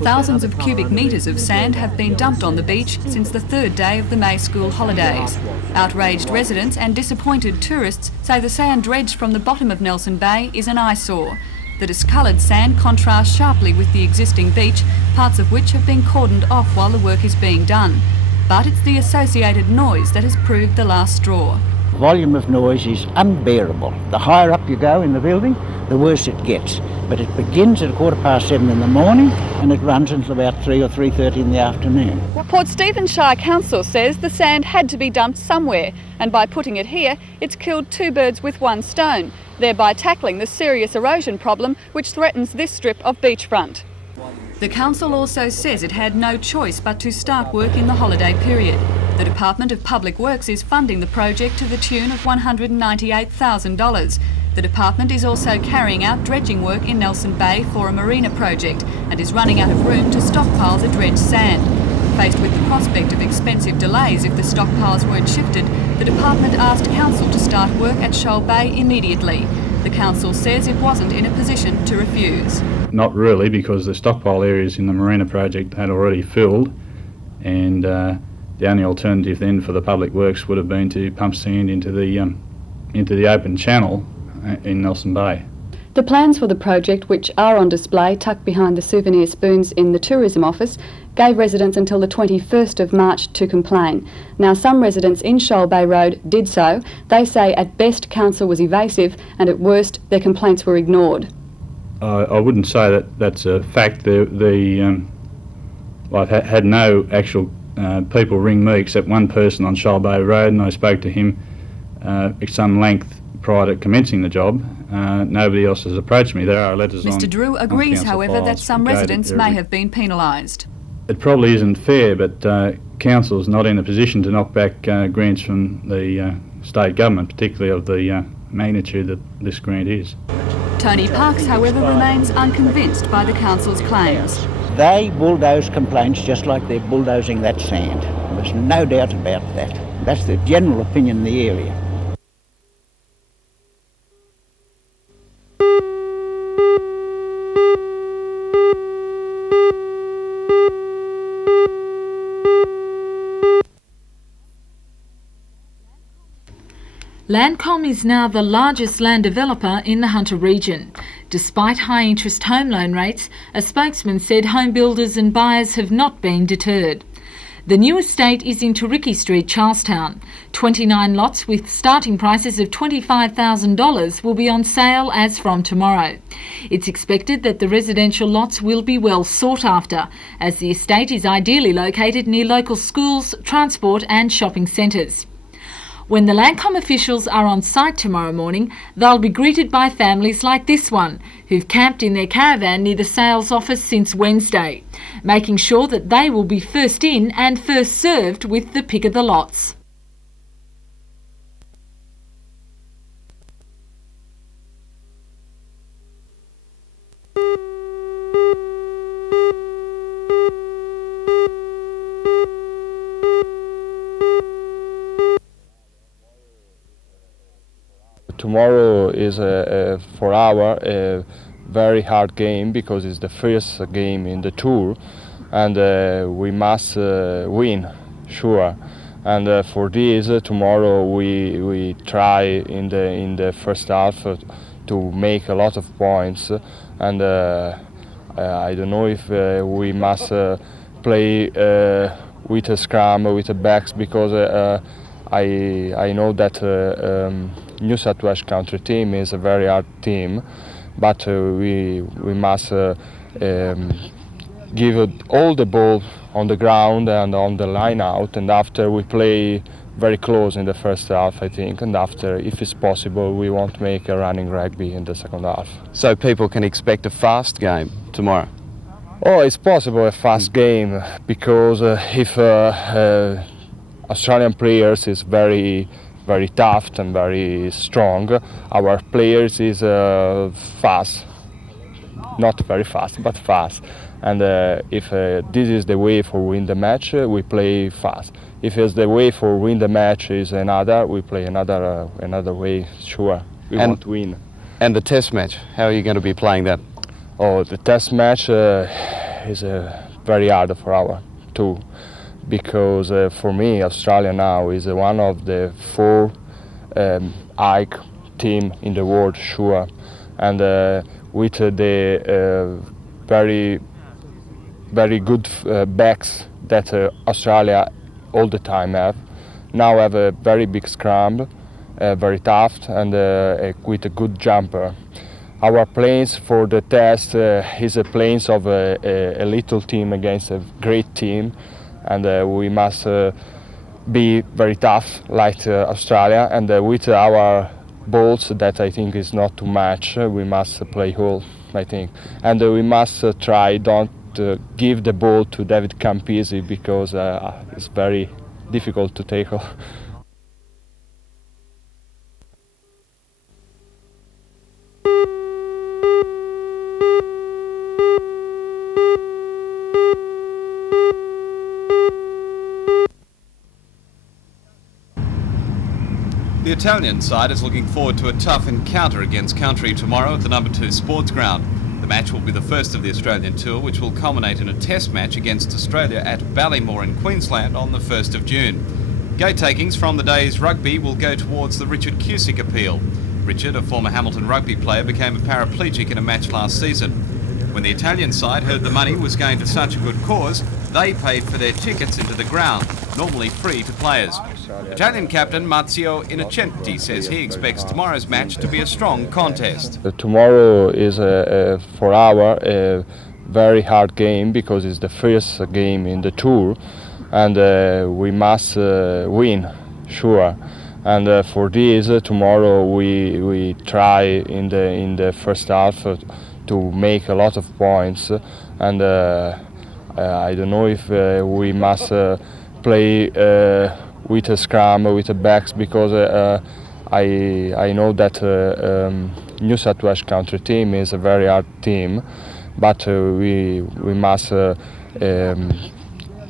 Thousands of cubic metres of sand have been dumped on the beach since the third day of the May school holidays. Outraged residents and disappointed tourists say the sand dredged from the bottom of Nelson Bay is an eyesore. The discoloured sand contrasts sharply with the existing beach, parts of which have been cordoned off while the work is being done. But it's the associated noise that has proved the last straw. The volume of noise is unbearable. The higher up you go in the building, the worse it gets. But it begins at 7:15 in the morning and it runs until about 3 or 3:30 in the afternoon. Port Stephens Shire Council says the sand had to be dumped somewhere, and by putting it here, it's killed two birds with one stone, thereby tackling the serious erosion problem which threatens this strip of beachfront. The council also says it had no choice but to start work in the holiday period. The Department of Public Works is funding the project to the tune of $198,000. The department is also carrying out dredging work in Nelson Bay for a marina project and is running out of room to stockpile the dredged sand. Faced with the prospect of expensive delays if the stockpiles weren't shifted, the department asked council to start work at Shoal Bay immediately. The council says it wasn't in a position to refuse. Not really, because the stockpile areas in the marina project had already filled, and the only alternative then for the public works would have been to pump sand into the open channel in Nelson Bay. The plans for the project, which are on display tucked behind the souvenir spoons in the tourism office, gave residents until the 21st of March to complain. Now, some residents in Shoal Bay Road did so. They say at best council was evasive and at worst their complaints were ignored. I wouldn't say that that's a fact. I've had no actual people ring me except one person on Shoal Bay Road, and I spoke to him at some length prior to commencing the job. Nobody else has approached me. There are letters on Mr. Drew agrees, however, that some residents may have been penalised. It probably isn't fair, but council's not in a position to knock back grants from the state government, particularly of the magnitude that this grant is. Tony Parks, however, remains unconvinced by the council's claims. They bulldoze complaints just like they're bulldozing that sand. There's no doubt about that. That's the general opinion in the area. Landcom is now the largest land developer in the Hunter region. Despite high interest home loan rates, a spokesman said home builders and buyers have not been deterred. The new estate is in Torres, Strait, Charlestown. 29 lots with starting prices of $25,000 will be on sale as from tomorrow. It's expected that the residential lots will be well sought after, as the estate is ideally located near local schools, transport and shopping centres. When the Landcom officials are on site tomorrow morning, they'll be greeted by families like this one, who've camped in their caravan near the sales office since Wednesday, making sure that they will be first in and first served with the pick of the lots. Tomorrow is for a very hard game because it's the first game in the tour, and we must win, sure. And for this, tomorrow we try in the first half to make a lot of points, and I don't know if we must play with a scrum, with the backs, because I know that New South Wales country team is a very hard team, but we must give all the ball on the ground and on the line out, and after we play very close in the first half, I think, and after, if it's possible, we won't make a running rugby in the second half. So people can expect a fast game tomorrow? Oh, it's possible a fast game, because if Australian players is very tough and very strong. Our players is fast, not very fast, but fast. And if this is the way for win the match, we play fast. If it's the way for win the match is another, we play another way. Sure, we want to win. And the test match, how are you going to be playing that? Oh, the test match. is very hard for our tour, because for me Australia now is one of the 4 high team in the world, sure, and with the very good backs that Australia all the time now have a very big scrum, very tough, and with a good jumper. Our plans for the test is a plans of a little team against a great team, and we must be very tough like Australia, and with our balls that I think is not too much, we must play whole, I think, and we must try don't give the ball to David Campisi, because it's very difficult to tackle. The Italian side is looking forward to a tough encounter against country tomorrow at the No. 2 Sports Ground. The match will be the first of the Australian tour, which will culminate in a test match against Australia at Ballymore in Queensland on the 1st of June. Gate takings from the day's rugby will go towards the Richard Cusick appeal. Richard, a former Hamilton rugby player, became a paraplegic in a match last season. When the Italian side heard the money was going to such a good cause, they paid for their tickets into the ground, normally free to players. Italian captain Marzio Innocenti says he expects tomorrow's match to be a strong contest. Tomorrow is for a very hard game, because it's the first game in the tour, and we must win, sure. And for this, tomorrow we try in the first half to make a lot of points, and I don't know if we must play with a scrum, with the backs, because I know that New South Wales country team is a very hard team, but we must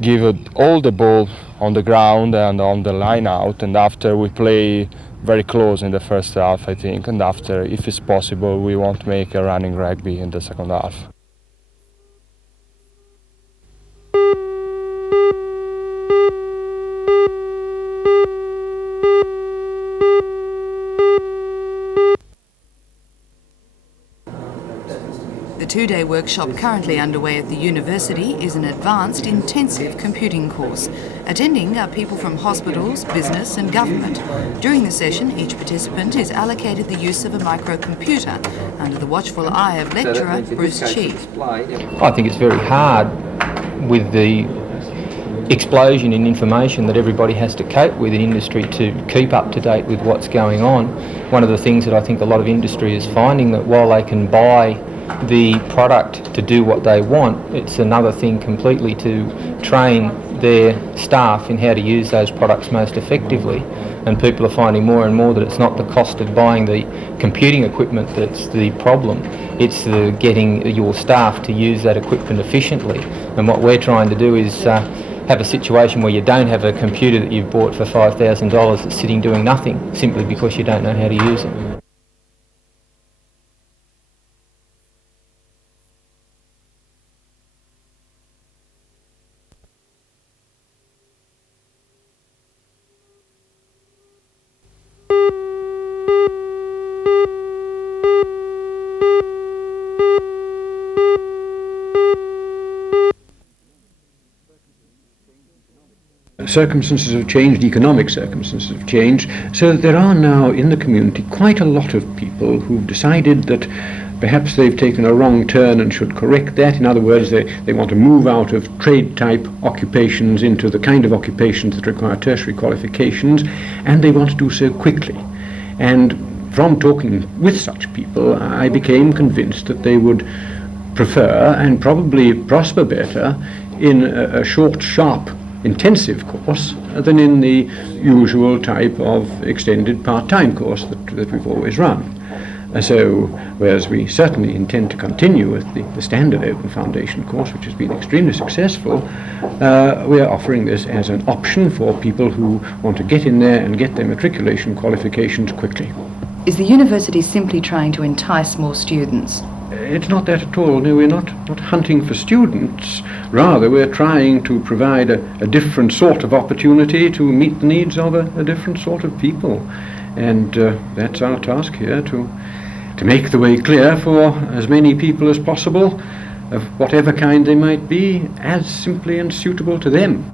give all the ball on the ground and on the line out, and after we play very close in the first half, I think, and after, if it's possible, we won't make a running rugby in the second half. The 2-day workshop currently underway at the university is an advanced intensive computing course. Attending are people from hospitals, business and government. During the session, each participant is allocated the use of a microcomputer under the watchful eye of lecturer Bruce Cheek. I think it's very hard with the explosion in information that everybody has to cope with in industry to keep up to date with what's going on. One of the things that I think a lot of industry is finding, that while they can buy the product to do what they want, it's another thing completely to train their staff in how to use those products most effectively. And people are finding more and more that it's not the cost of buying the computing equipment that's the problem, it's the getting your staff to use that equipment efficiently. And what we're trying to do is have a situation where you don't have a computer that you've bought for $5,000 that's sitting doing nothing simply because you don't know how to use it. Circumstances have changed, economic circumstances have changed, so that there are now in the community quite a lot of people who've decided that perhaps they've taken a wrong turn and should correct that. In other words, they want to move out of trade-type occupations into the kind of occupations that require tertiary qualifications, and they want to do so quickly. And from talking with such people, I became convinced that they would prefer and probably prosper better in a short, sharp, intensive course than in the usual type of extended part-time course that we've always run. So, whereas we certainly intend to continue with the standard Open Foundation course, which has been extremely successful, we are offering this as an option for people who want to get in there and get their matriculation qualifications quickly. Is the university simply trying to entice more students? It's not that at all. No, we're not hunting for students. Rather, we're trying to provide a different sort of opportunity to meet the needs of a different sort of people. And that's our task here, to make the way clear for as many people as possible, of whatever kind they might be, as simply and suitable to them.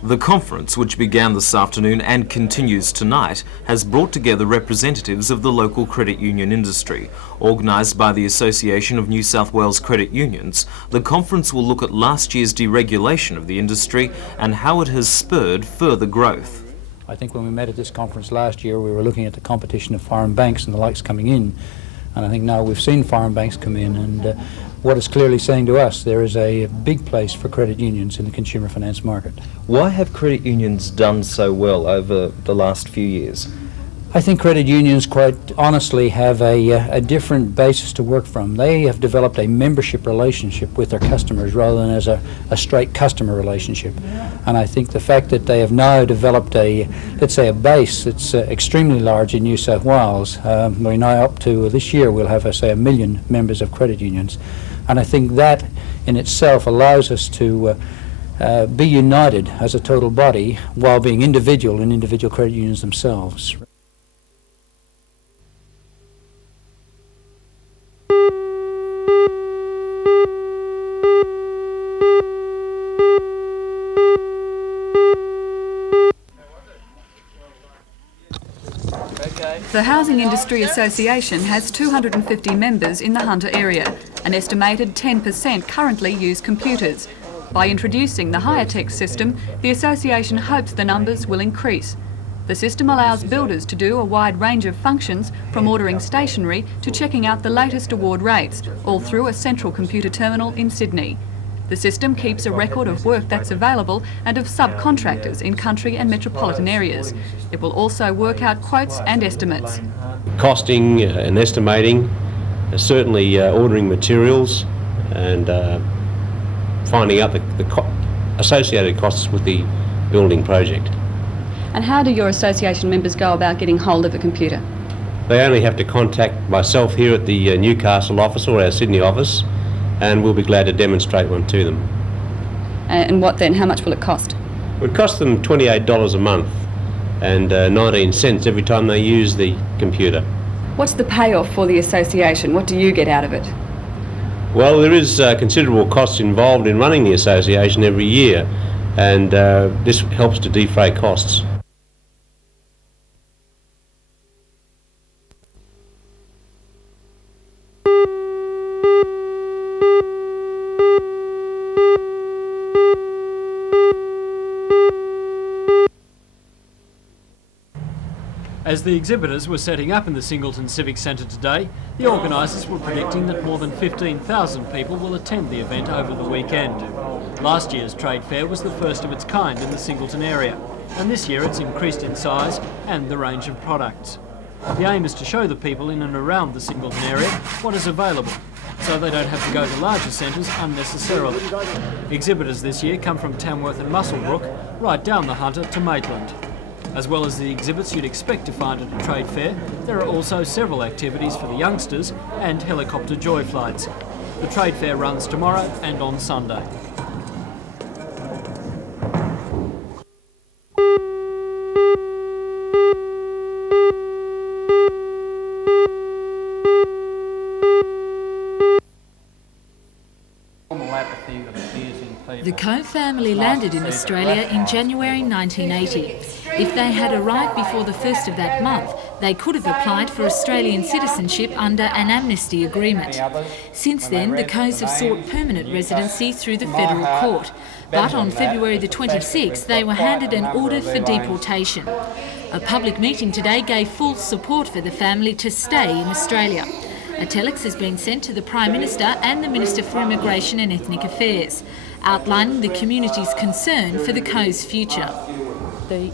The conference, which began this afternoon and continues tonight, has brought together representatives of the local credit union industry. Organised by the Association of New South Wales Credit Unions, the conference will look at last year's deregulation of the industry and how it has spurred further growth. I think when we met at this conference last year, we were looking at the competition of foreign banks and the likes coming in. And I think now we've seen foreign banks come in, and what it's clearly saying to us, there is a big place for credit unions in the consumer finance market. Why have credit unions done so well over the last few years? I think credit unions, quite honestly, have a different basis to work from. They have developed a membership relationship with their customers rather than as a straight customer relationship. And I think the fact that they have now developed let's say a base that's extremely large in New South Wales, we're now up to, this year we'll have, say, 1 million members of credit unions. And I think that in itself allows us to be united as a total body while being individual in individual credit unions themselves. The Housing Industry Association has 250 members in the Hunter area. An estimated 10% currently use computers. By introducing the higher tech system, the association hopes the numbers will increase. The system allows builders to do a wide range of functions, from ordering stationery to checking out the latest award rates, all through a central computer terminal in Sydney. The system keeps a record of work that's available and of subcontractors in country and metropolitan areas. It will also work out quotes and estimates. Costing and estimating, certainly ordering materials and finding out the associated costs with the building project. And how do your association members go about getting hold of a computer? They only have to contact myself here at the Newcastle office or our Sydney office, and we'll be glad to demonstrate one to them. And what then? How much will it cost? It would cost them $28 a month and 19 cents every time they use the computer. What's the payoff for the association? What do you get out of it? Well, there is considerable costs involved in running the association every year, and this helps to defray costs. As the exhibitors were setting up in the Singleton Civic Centre today, the organisers were predicting that more than 15,000 people will attend the event over the weekend. Last year's trade fair was the first of its kind in the Singleton area, and this year it's increased in size and the range of products. The aim is to show the people in and around the Singleton area what is available, so they don't have to go to larger centres unnecessarily. Exhibitors this year come from Tamworth and Muswellbrook, right down the Hunter to Maitland. As well as the exhibits you'd expect to find at a trade fair, there are also several activities for the youngsters and helicopter joy flights. The trade fair runs tomorrow and on Sunday. The Coe family landed in Australia in January 1980. If they had arrived before the 1st of that month, they could have applied for Australian citizenship under an amnesty agreement. Since then, the Coes have sought permanent residency through the federal court. But on February the 26th, they were handed an order for deportation. A public meeting today gave full support for the family to stay in Australia. A telex has been sent to the Prime Minister and the Minister for Immigration and Ethnic Affairs, outlining the community's concern for the Coe's future. The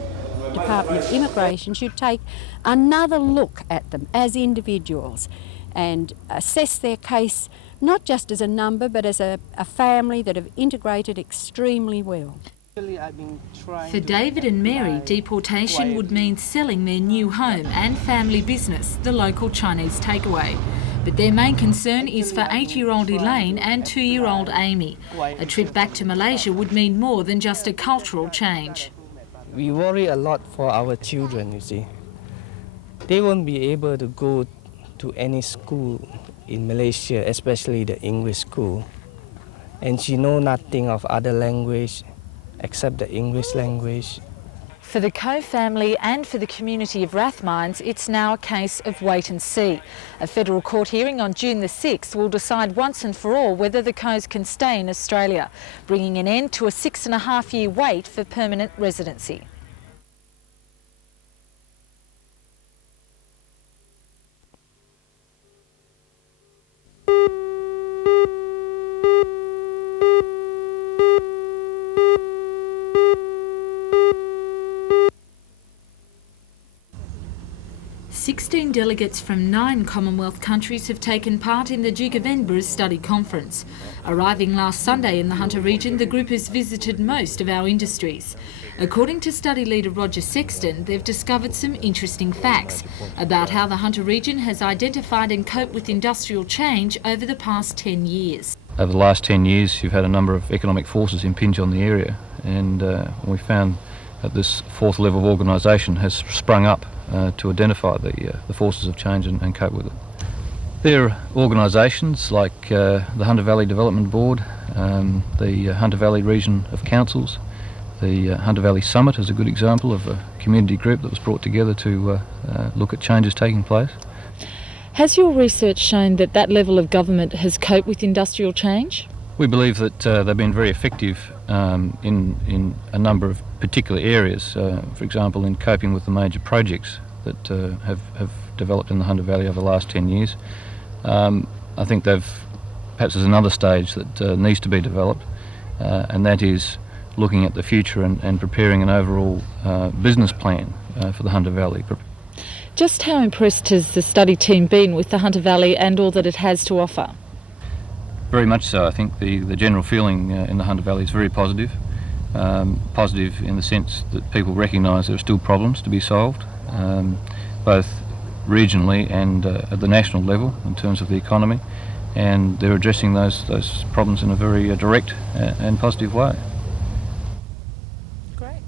Department of Immigration should take another look at them as individuals and assess their case not just as a number but as a family that have integrated extremely well. For David and Mary, deportation would mean selling their new home and family business, the local Chinese takeaway. But their main concern is for 8-year-old Elaine and 2-year-old Amy. A trip back to Malaysia would mean more than just a cultural change. We worry a lot for our children, you see. They won't be able to go to any school in Malaysia, especially the English school. And she knows nothing of other language except the English language. For the Coe family and for the community of Rathmines, it's now a case of wait and see. A federal court hearing on June the 6th will decide once and for all whether the Coes can stay in Australia, bringing an end to a 6.5-year wait for permanent residency. Delegates from 9 Commonwealth countries have taken part in the Duke of Edinburgh's study conference. Arriving last Sunday in the Hunter region, the group has visited most of our industries. According to study leader Roger Sexton, they've discovered some interesting facts about how the Hunter region has identified and coped with industrial change over the past 10 years. Over the last 10 years, you've had a number of economic forces impinge on the area, and we found that this fourth level of organisation has sprung up to identify the forces of change and cope with it. There are organisations like the Hunter Valley Development Board, the Hunter Valley Region of Councils. The Hunter Valley Summit is a good example of a community group that was brought together to look at changes taking place. Has your research shown that that level of government has coped with industrial change? We believe that they've been very effective in a number of particular areas, for example in coping with the major projects that have developed in the Hunter Valley over the last 10 years. I think perhaps there's another stage that needs to be developed, and that is looking at the future and preparing an overall business plan for the Hunter Valley. Just how impressed has the study team been with the Hunter Valley and all that it has to offer? Very much so. I think the general feeling in the Hunter Valley is very positive. Positive in the sense that people recognise there are still problems to be solved, both regionally and at the national level in terms of the economy, and they're addressing those problems in a very direct and positive way. Great.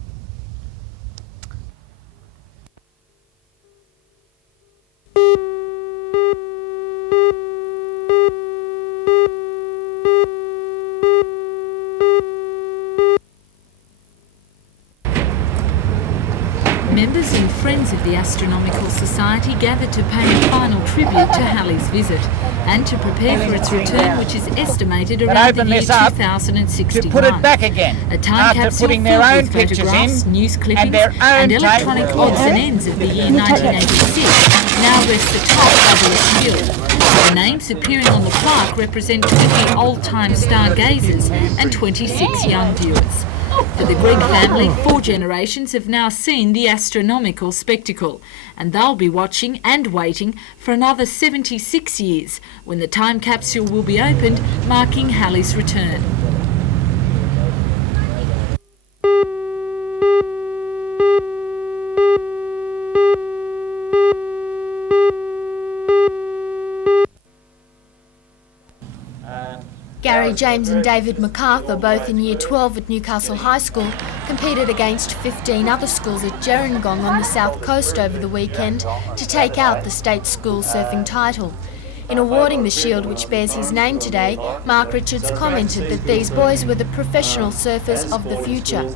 Members and friends of the Astronomical Society gathered to pay a final tribute to Halley's visit and to prepare for its return, which is estimated around the year 2061. To put it back again, a time capsule filled with photographs, news clippings and electronic odds and ends of the year 1986 now rests atop Obelisk Hill. The names appearing on the plaque represent 20 old-time stargazers and 26 young viewers. For the Grigg family, 4 generations have now seen the astronomical spectacle, and they'll be watching and waiting for another 76 years when the time capsule will be opened, marking Halley's return. Gary James and David MacArthur, both in Year 12 at Newcastle High School, competed against 15 other schools at Gerringong on the south coast over the weekend to take out the state school surfing title. In awarding the shield which bears his name today, Mark Richards commented that these boys were the professional surfers of the future.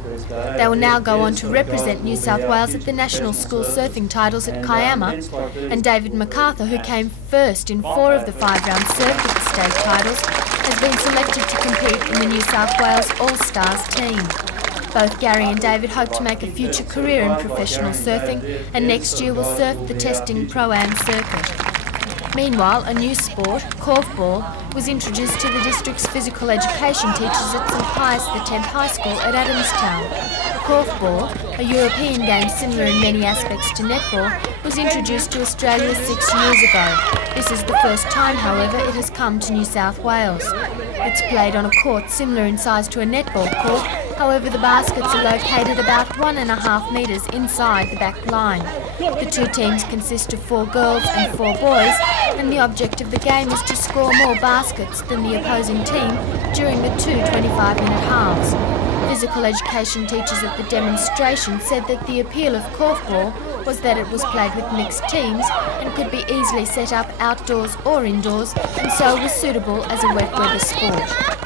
They will now go on to represent New South Wales at the National School Surfing titles at Kiama, and David MacArthur, who came first in 4 of the 5 rounds served at the state titles, has been selected to compete in the New South Wales All-Stars team. Both Gary and David hope to make a future career in professional surfing, and next year will surf the testing Pro-Am circuit. Meanwhile, a new sport, korfball, was introduced to the district's physical education teachers at St Pius X High School at Adamstown. Korfball, a European game similar in many aspects to netball, was introduced to Australia 6 years ago. This is the first time, however, it has come to New South Wales. It's played on a court similar in size to a netball court, however the baskets are located about 1.5 metres inside the back line. The 2 teams consist of 4 girls and 4 boys, and the object of the game is to score more baskets than the opposing team during the 2 25-minute halves. Physical education teachers at the demonstration said that the appeal of korfball was that it was played with mixed teams and could be easily set up outdoors or indoors, and so was suitable as a wet weather sport.